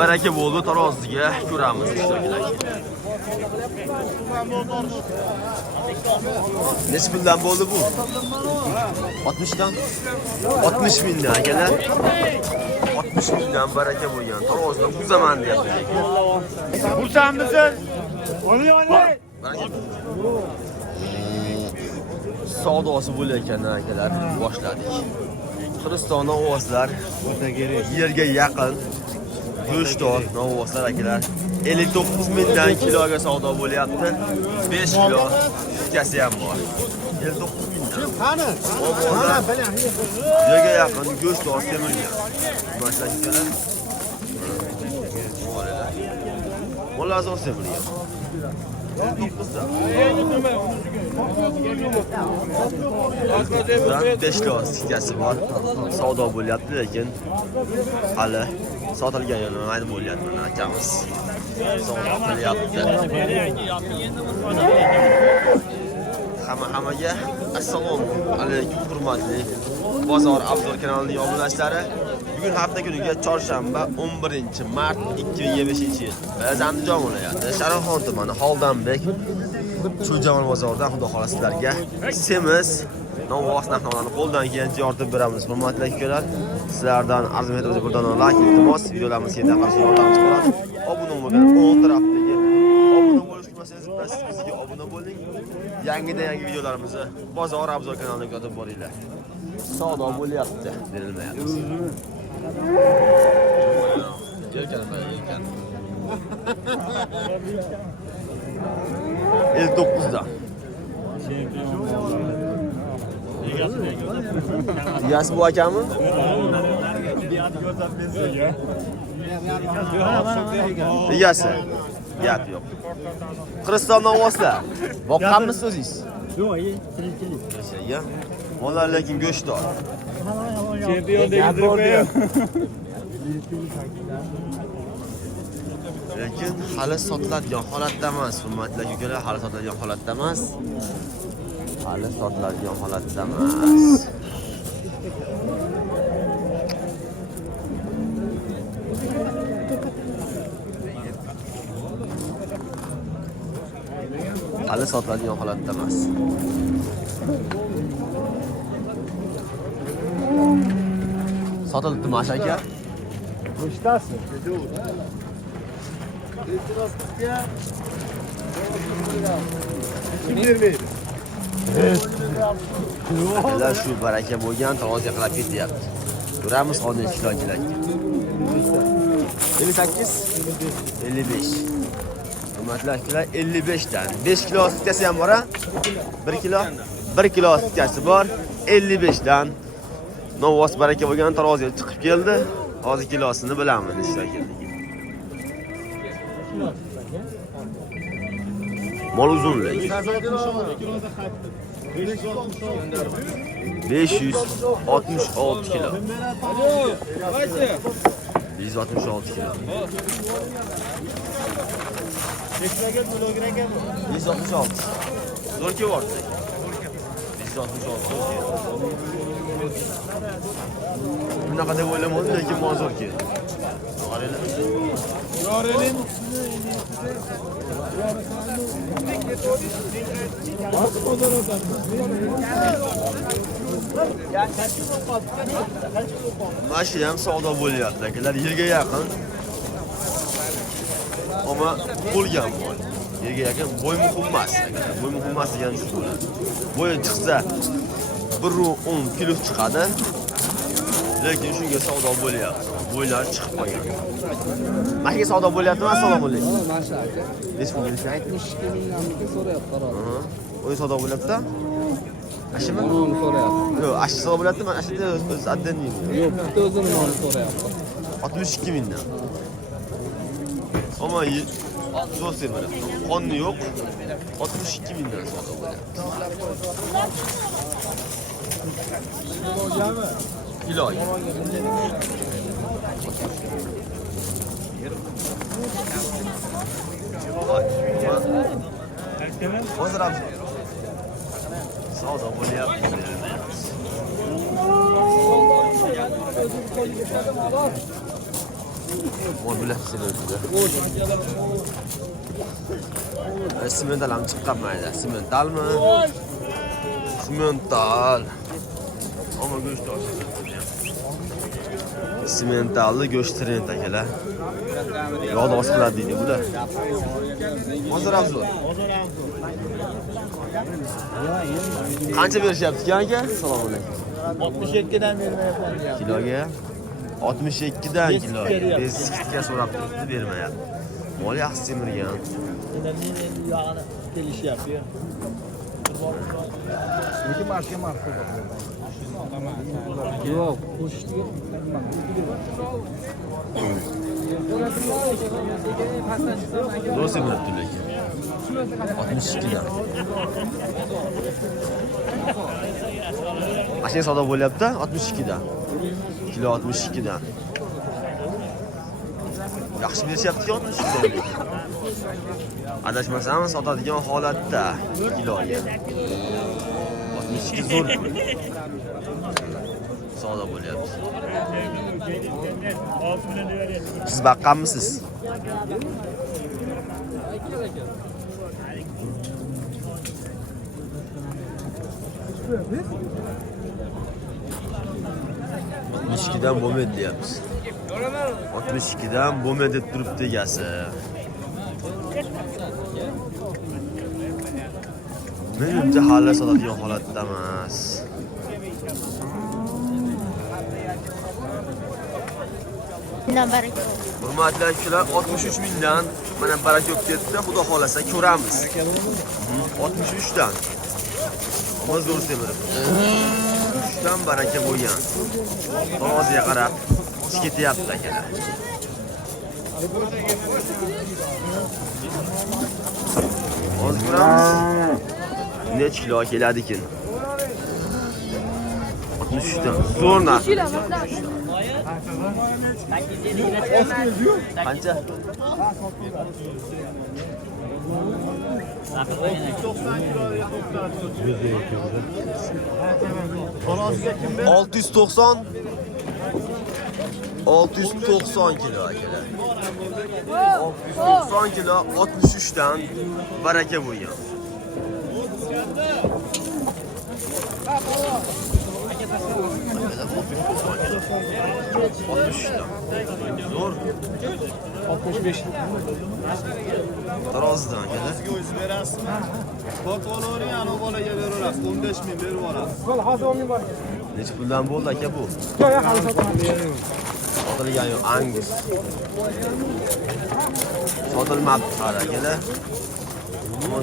Baraka bo'ldi, taroziga ko'ramiz ishtirokchilarga. Necha puldan bo'ldi bu? 60 dan? 60 mingdan akalar. 60 mingdan baraka bo'lgan. Tarozidan buzaman deyapti. Bursamizin. Savdosi bo'layotgan akalar boshladik. Qirg'iziston ovozlar yerga yaqin go'shtdor novvoslar akalar 59 mingdan kiloga savdo bo'lyapti. 5 kilo sutkasi ham bor. 59 mingdan. Qani? Yerga yaqin go'shtdor temirgan. Boshlar akalar. Mo'lla zo'r temirgan. 5 kilo sutkasi bor. Savdo bo'lyapti, lekin hali sotilgan yo'lmaydi bo'lyapti. Akamiz savdo qilyapti. Hammaga assalomu alaykum hurmatli Bozor Obzor kanalining obunachilari. Bugun hafta kuniga chorshanba 11-mart 2025-yil. Biz Andijon viloyati Sharoxon tumani Xoldonbek Cho'jamal bozoridan xudo xohlasa sizlarga semiz novvos narxlarni qo'ldan kelgancha yordam beramiz. Hurmatli akalar, sizlardan arz etamiz burdan like, iltimos, videolarimizni yana qarshi yordamchi bo'ladi. Obuna bo'lgan 10 tarafdagi obuna bo'lish masalasi bizga obuna bo'ling. Yangi videolarimizni Bozor Obzor kanaliga kuzatib boringlar. Savdo bo'lyapti, berilmayapti. Yelkan. 59 dan. Yas bu akami? Yasi. Gap yo'q. Qirg'iziston novvoslar. Boqqanmisiz o'zingiz? Yo'q, tirikchilik. Ya. Mo'llar lekin go'shtdor. Chempion deb Lekin hali sotiladigan holatda emas, hurmatli akalar, hali sotiladigan holatda emas. Hali sotiladigan holatda emas. Hali sotiladigan holatda emas. Sotildi mash aka. Qo'shtasi. Ular shu baraka bo'lgan taroziga qilib ketyapti. Ko'ramiz hozir kilochilarga. 58, 55. Hurmatli akalar, 55 dan. 5 kilo sutkasi ham bor, ha? 1 kilo. 1 kilo sutkasi bor, 55 dan. Novvos baraka bo'lgan taroziga chiqib keldi. Hozir kilosini bilaman ishlarga. Mol uzunlik 566 kilo. 166 kilo. 166. Zo'r kevordi. 166. Bunaqa deb o'ylamadim, lekin mozor keldi. Qaranglar. Mashi ham savdo bo'lyapti akalar, yerga yaqin. Ammo bo'lgan mol. Yerga yaqin bo'y muhim emas. Bo'y muhim emas degani shu bo'ladi. Bo'yi chiqsa 1.10 kilo chiqadi. Lekin shunga savdo bo'lyapti. Bo'ylar chiqib qolgan. Mahga savdo bo'lyaptimi? Assalomu alaykum. Masha aka. Necha pul berishgan? 62 mingdan so'rayapti qaror. O'y savdo bo'lyapti? Ashimi? Uni so'rayapti. Yo'q, ashi savdo bo'lyaptimi? Ashida o'zi adden yo'q. Yo'q, bitta o'zini uni so'rayapti. 62 mingdan. Ammo zo'r sermayapti. Qonni yo'q. 62 mingdan savdo bo'lyapti. Kilo. Hozir ham savdo bo'lyapti. Voy bilasiz o'zida. Simental ham chiqqan mayda. Simentalmi? Simental. Ama go'sht olsin. Simentalli go'sht trend akalar. Yog'da oz qiladi deydi bular. Hozir ham zo'r. Qancha berishyapti aka? Assalomu alaykum. 62 dan bermayapman. Kiloga 62 dan kiloga. Beskitga so'rab turibdi, bermayapti. Mol yaxshi semirgan. Ularning endi yog'ini kelishyapti. Lekin marka marka. Yo'q, qo'shishga. Zo'r semiribdi lekin. 62 dan. Mashina savdo bo'lyapti 62 dan. Kilo 62 dan. Yaxshi berishyapti 62 dan. Adashmasam sotadigan holatda kiloga. 62 zo'r. Savdo bo'lyapti. Siz baqqanmisiz? dan bo'lmaydi deyapmiz. 62 dan bo'lmaydi deb turibdi egasi. Menimcha hali sotadigan holatda emas. Hurmatli akalar, 63 mingdan mana baraka yo'q debdi. Xudo xolasa ko'ramiz. 63 dan. Ammo zo'r semiribdi. 3 dan baraka bo'lgan. To'g'riga qarab ketyapti akalar. Hozir ko'ramiz. Necha kilo keladi ekan? 63 dan. Zo'r narx. Qancha? 690 kilo akalar. 690 kilo 63 dan baraka bo'lgan. Zo'r. 65. Tarozidan akalar. O'z berasizmi? Botqoloni ana bolaga beraverasiz. 15 ming berib olasiz. Qo'l hozir olmay bor. Necha puldan bo'ldi aka bu? Yo'q, hali sotaman. Sotilgan yo'q, Angus. Sotilmabdi hali akalar.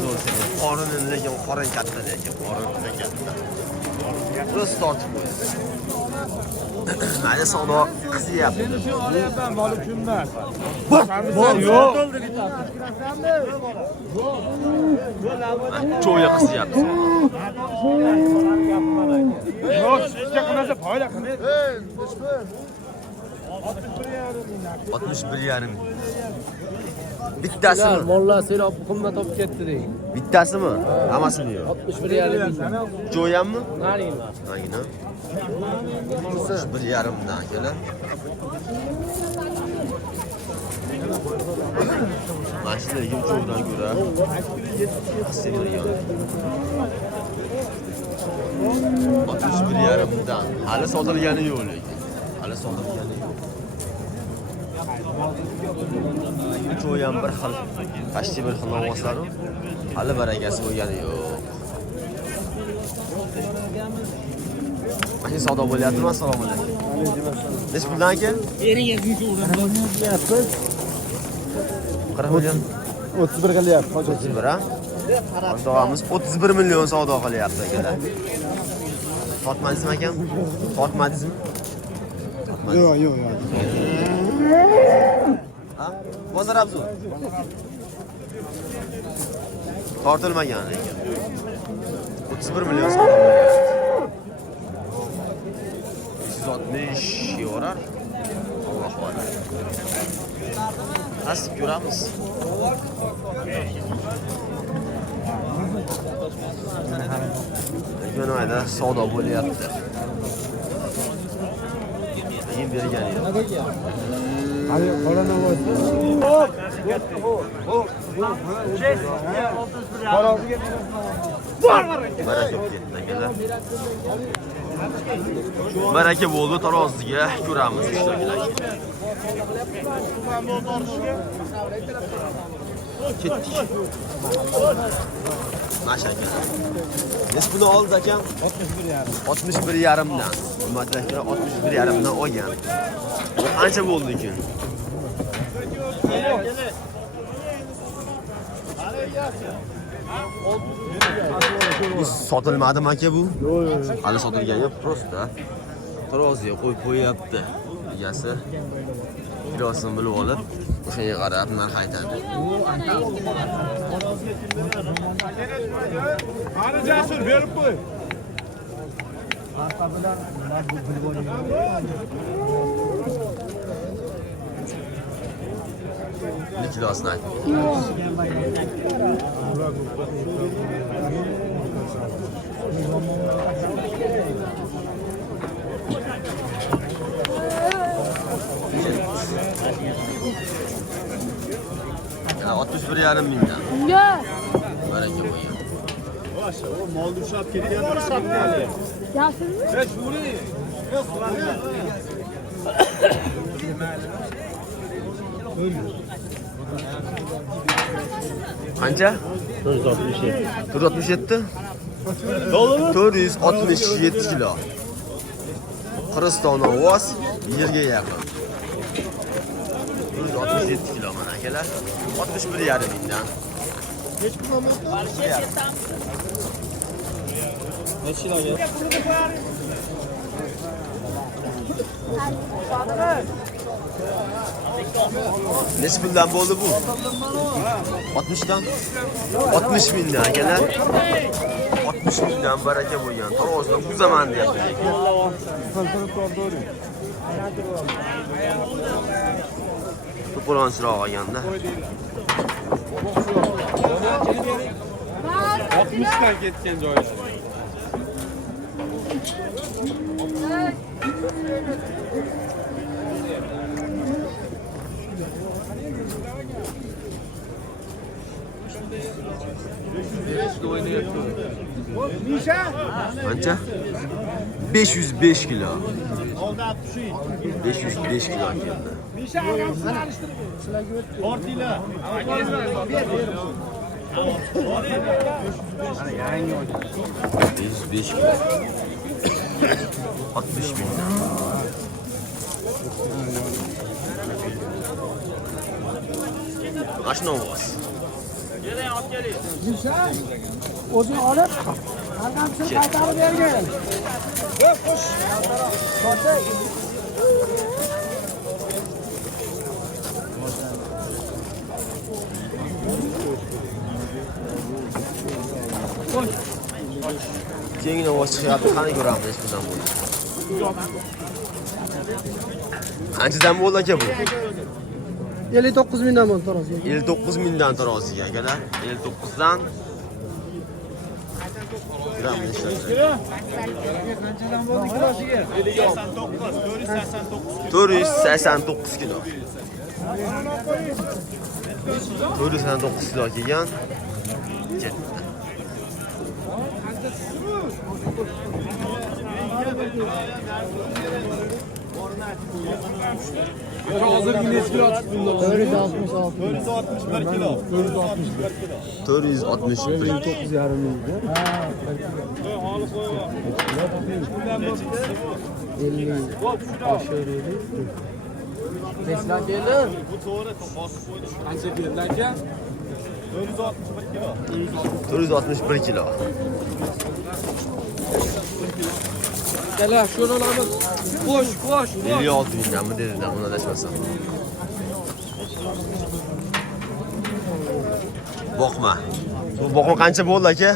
Zo'r sekin. Qorini lekin qorin katta lekin, qorin katta. Biz tortib qo'yamiz. Mana savdo qizyapti. Shu olyapman, bola kimdan? Yo'q. Cho'ya qizyapti. Yo'q, sizga qilmasa foyda qilmaydi. 61,5. Bittasimi? Mollar serop qimmat olib ketdi deng. Bittasimi? Hammasini yo'q. 61,5. Jo'yammi? Qarang. Hangini? 61,5 dan akalar. Mashinaga uchoqdan ko'ra semirgan. 61,5 dan. Hali sotilgani yo'q lekin. Hali sotilgani yo'q. Uchoq ham bir xil. Qashti bir xil ovoslaru. Hali barakasi bo'lgani yo'q. Mashina savdo bo'lyaptimi? Assalomu alaykum. Necha puldan aka? Eringa shuncha o'rin 40 million. 31 qilyapti. 31 ha? O'rtog'imiz 31 million savdo qilyapti akalar. Sotmadingizmi akam? Sotmadingizmi? Yo'q, yo'q, yo'q. Ha? Bozor abzu. Tortilmagan lekin. 31 million savdo qilyapti. 160 yorar. Alloh xola. Nasib ko'ramiz. Bugun oyda savdo bo'lyapti. Keyin bergan yo'q. Hadi qo'lini qo'y. Baraka ketdi akalar. Baraka bo'ldi, taroziga ko'ramiz ishlarga. Ketdik. Mashaka. Nisbini oldi akam 61,5 dan. Hurmatli 61,5 dan olgan. Qancha bo'ldi ekan? Bu sotilmadimi aka bu? Yo'q. Hali sotilgani yo'q, prosta taroziga qo'yib qo'yapti. Egasi kilosini bilib olib, o'shanga qarab narx aytadi. Qani Jasur berib qo'y. Bir kilosini aytdi. Ya 61,5 mingdan. Yo'q. Baraka qo'ygan. Bosh, o molni ushlab ketganlar sotgani. Yaxshimi? Qancha? 467. 467? To'g'rimi? 467 kilo. Qirg'iziston ovoz yerga yaqin. 467 kilo mana akalar. 61,5 mingdan. Necha puldan bo'ldi bu? 60 dan? 60 mingdan akalar. 60 mingdan baraka bo'lgan. Tarozidan uzaman deyapti. To'polonchiroq olganda. 60 dan ketgan joyi. Qancha? 505 kilo. Oldi 60. 505 kilo keldi. Ortila. 505 kilo. 60 mingdan. Qashno ovoz. O'zing olib, arqamchini qaytarib bergin. Keyingi ovoz chiqyapti, qani ko'ramiz bundan bo'ldi. Qanchadan bo'ldi aka bu? 59 mingdan bo'ldi taroziga. 59 mingdan taroziga akalar. 59 dan. Ko'ramiz ishlarga. Qanchadan bo'ldi kilosiga? 489. 489 kilo. 489 kilo kelgan. Ketdi. Hozirgi necha kilo chiqdi? 466. 461 kilo. 461. 9,5 ming. Neslan keldi. Bu to'g'ri bosib qo'ydi. Qancha berdi aka? 461 kilo. 461 kilo. Kelar, shuni olamiz. Qo'sh. 56 mingdanmi dedidan uni adashmasam. Boqma. Bu boqma qancha bo'ldi aka?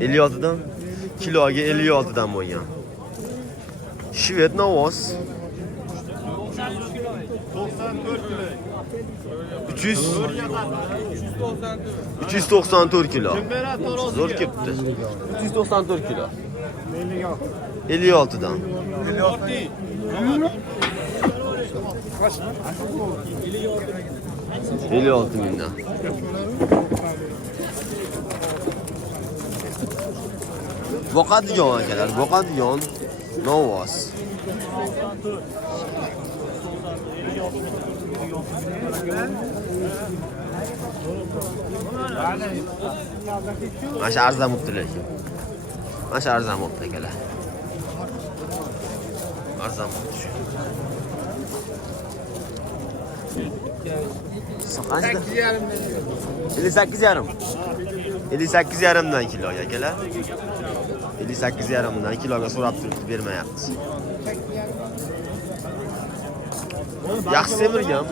56 dan. Kiloga 56 dan bo'lgan. Shved novoz. 94 kilo. 3 394 kilo. Zo'r ketdi. 394 kilo. 56 dan. 56 mingdan. Boqadigan akalar, boqadigan novvoz. Mana shu arzon bo'pti lekin. Mana shu arzon bo'pti akalar. Arzon bo'pti shu. Soqancha 58,5. 58,5 dan kilo akalar. 58,5 dan kiloga so'rab turibdi, bermayapti. Yaxshi semirgan.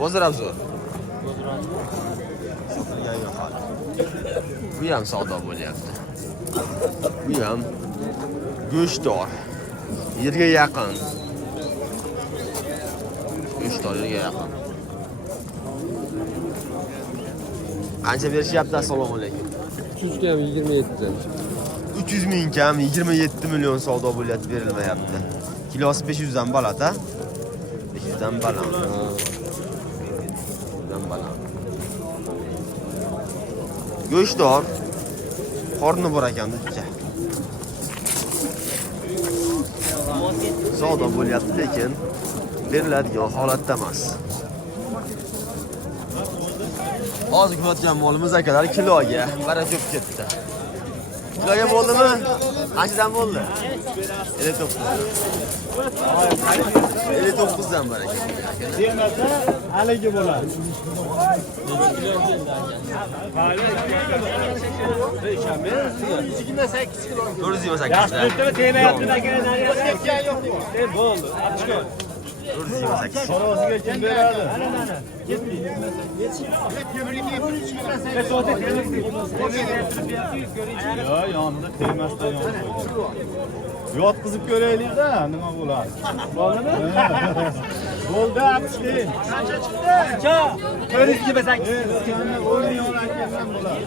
Bozor abzor. Bu ham savdo bo'lyapti. Bu ham go'shtdor. Yerga yaqin. Go'shtdor yerga yaqin. Qancha berishyapti? Assalomu alaykum. 300 ga 27 dan. 300 ming kam 27 million savdo bo'lyapti, berilmayapti. Kilosi 500 dan baland, ha? 500 dan baland. Dan baland. Go'shtdor. Qorni bor ekan, ucha. Savdo bo'lyapti, lekin beriladigan holatda emas. Hozir ko'rayotgan molimiz akalar kiloga baraka ko'p ketdi. Kiloga bo'ldimi? Qanchadan bo'ldi? 59. 59 dan baraka. Demasa, haligi bo'ladi. Doğru diyor sakız. Yaxshi turibdi, temayapti akalar. Bo'ldi, chiqar. Doğru diyor sakız. Xo'roziga kim beradi? Yo, yonida temasdan yonida. Yotqizib ko'raylik-da, nima bo'ladi? Bo'ldimi? Bo'ldi, apishling. Qancha chiqdi? 428. O'zini o'yini yo'latgan bo'ladi.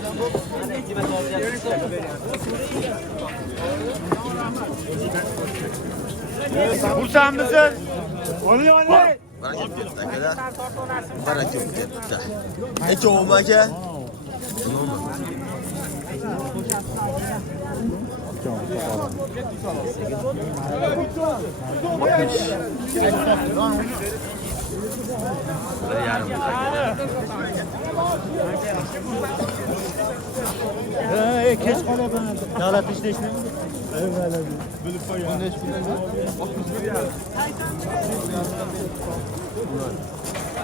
Xursandmisiz? O'yini yo'latgan. Baraka ketdi akalar. Baraka ketdi. Ikkovim aka. Bir yarım. Kech qolaman. Davlat ishlashni. Bilib qo'ygan.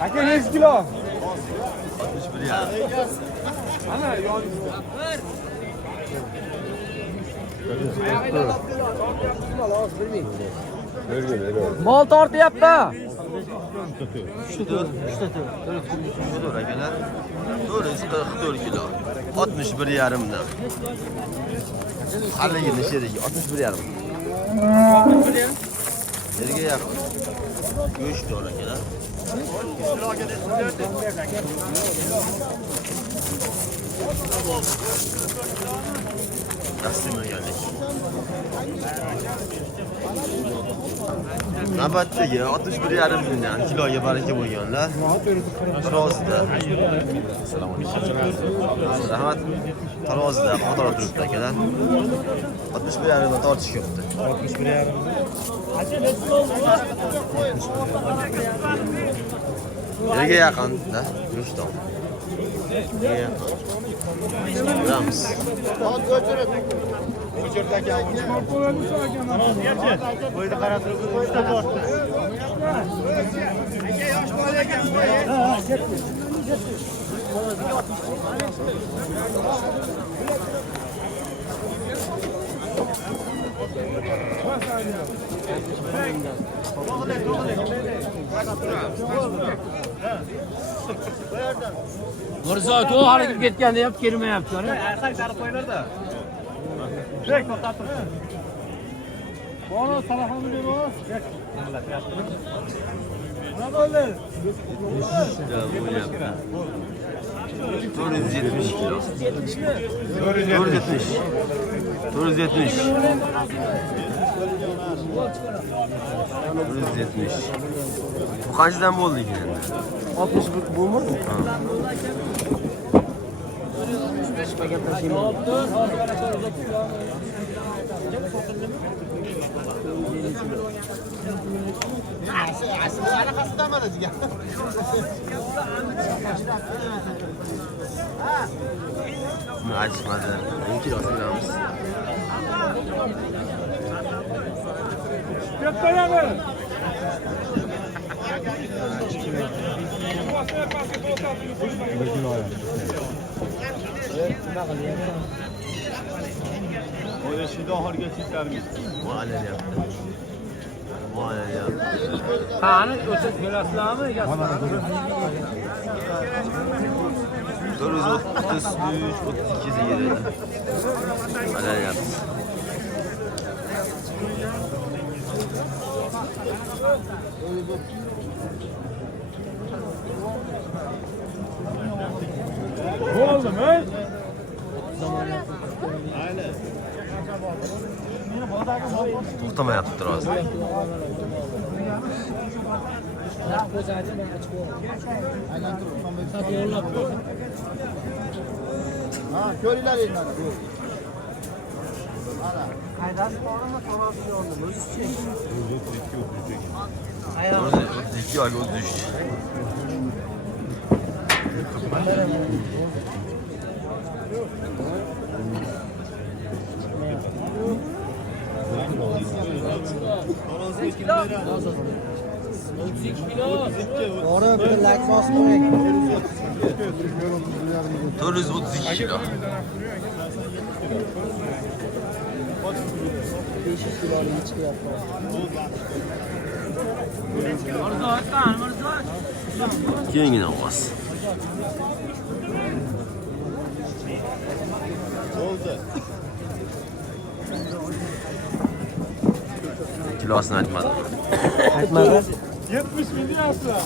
Aka 100 kilo. 61 yarım. Ana yon. Mol tortyapti. Şudur akalar. 444 kilo. 61 yarımdan. Haligini sherigi 61 yarım. Yerga yaqin. Go'shtdor akalar. Yaxshimaganlik. Navbatdagi 61,5 mingdan kiloga baraka bo'lganlar. Tarozida. Assalomu alaykum. Rahmat. Tarozida qator turibdi akalar. 61,5 dan tortish yo'qdi. 61,5. Yerga yaqin-da, go'shtdor. Yerga yaqin. Rams. Qo'ydi qarab turib, uchta tortdi. Aka yosh bola ekan Mirzo, to hali ketganda ham kelmayapti. Arqaga qarab qo'yinglar-da. To'xtab tur. Bana salahını ver o. Ne böyle? Ya bu yaptı. 470 kilo. 470. 470. 470. Bu kaçdan oldu ki yani? 60 bu mu? Bunu açmadı. En kilosunu almış. O yaşıydı ahırga çizermiş. Bu alel yaptı. Bu alel yaptı. Qani o'tib kelasizlarmi egasi? 433, 32 yedi. Alel yaptı. Ne oldu lan? To'xtama yaptı biraz. Ha, köylüler elinden. Doğru 32 ay göz düştü. Oraya bir like basmayın. 432 kilo. 500 kilo hiç yapma. Yengin olmaz. Oldu. Kilosunu aytmadim. 70 milyon asla.